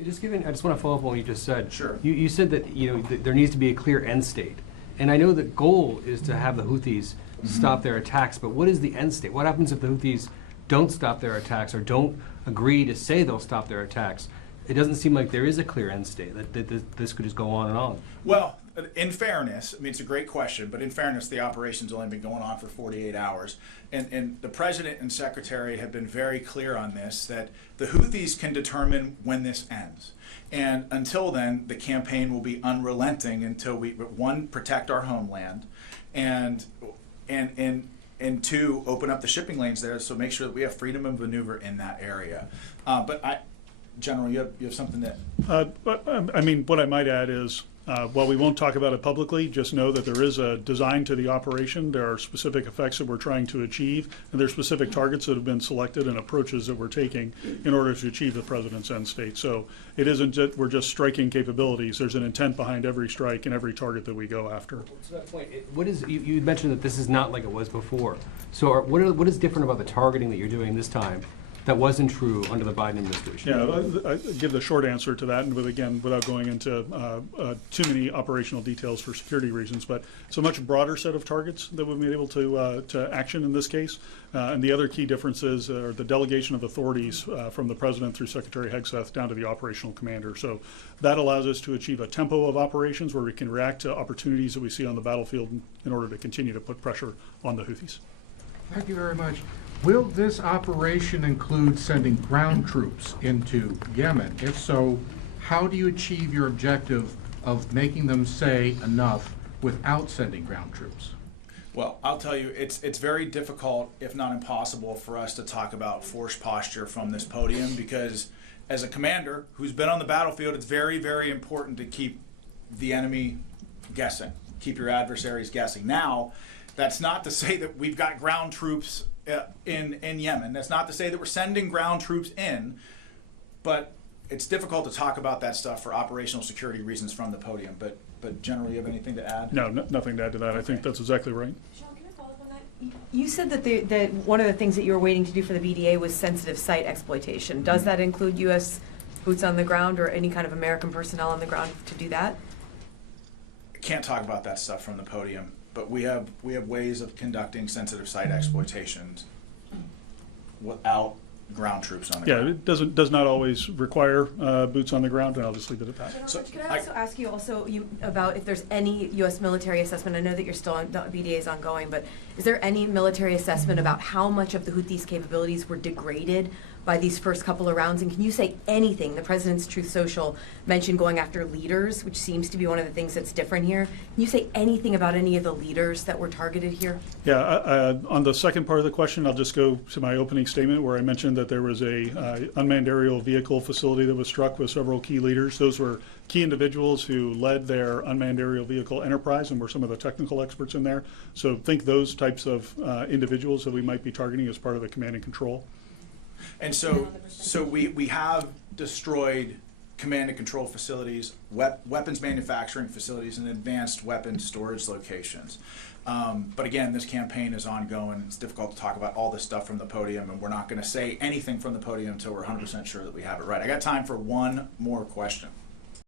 I just want to follow up on what you just said. Sure. You said that there needs to be a clear end state, and I know the goal is to have the Houthis stop their attacks. But what is the end state? What happens if the Houthis don't stop their attacks or don't agree to say they'll stop their attacks? It doesn't seem like there is a clear end state. That this could just go on and on. Well, in fairness, I mean, it's a great question, but in fairness, the operation's only been going on for 48 hours. And the president and secretary have been very clear on this, that the Houthis can determine when this ends. And until then, the campaign will be unrelenting until we, one, protect our homeland, and two, open up the shipping lanes there, so make sure that we have freedom of maneuver in that area. General, you have something that... I mean, what I might add is, while we won't talk about it publicly, just know that there is a design to the operation. There are specific effects that we're trying to achieve, and there are specific targets that have been selected and approaches that we're taking in order to achieve the president's end state. So it isn't that we're just striking capabilities. There's an intent behind every strike and every target that we go after. To that point, you mentioned that this is not like it was before. So what is different about the targeting that you're doing this time that wasn't true under the Biden administration? Yeah, I give the short answer to that, and again, without going into too many operational details for security reasons, but it's a much broader set of targets that we've been able to action in this case. And the other key differences are the delegation of authorities from the president through Secretary Hegseth down to the operational commander. So that allows us to achieve a tempo of operations where we can react to opportunities that we see on the battlefield in order to continue to put pressure on the Houthis. Thank you very much. Will this operation include sending ground troops into Yemen? If so, how do you achieve your objective of making them say enough without sending ground troops? Well, I'll tell you, it's very difficult, if not impossible, for us to talk about force posture from this podium, because as a commander who's been on the battlefield, it's very, very important to keep the enemy guessing, keep your adversaries guessing. Now, that's not to say that we've got ground troops in Yemen. That's not to say that we're sending ground troops in, but it's difficult to talk about that stuff for operational security reasons from the podium. But General, you have anything to add? No, nothing to add to that. Okay. I think that's exactly right. Sean, can I follow up on that? You said that one of the things that you were waiting to do for the VDA was sensitive site exploitation. Does that include U.S. boots on the ground or any kind of American personnel on the ground to do that? I can't talk about that stuff from the podium. But we have ways of conducting sensitive site exploitations without ground troops on the ground. Yeah, it does not always require boots on the ground, and I'll just leave it at that. So, can I also ask you about if there's any U.S. military assessment? I know that you're still on, the VDA is ongoing, but is there any military assessment about how much of the Houthis' capabilities were degraded by these first couple of rounds? And can you say anything? The President's Truth Social mentioned going after leaders, which seems to be one of the things that's different here. Can you say anything about any of the leaders that were targeted here? Yeah, on the second part of the question, I'll just go to my opening statement where I mentioned that there was a unmanned aerial vehicle facility that was struck with several key leaders. Those were key individuals who led their unmanned aerial vehicle enterprise and were some of the technical experts in there. So think those types of individuals that we might be targeting as part of the command and control. And so we have destroyed command and control facilities, weapons manufacturing facilities, and advanced weapons storage locations. But again, this campaign is ongoing. It's difficult to talk about all this stuff from the podium, and we're not going to say anything from the podium until we're 100% sure that we have it right. I got time for one more question.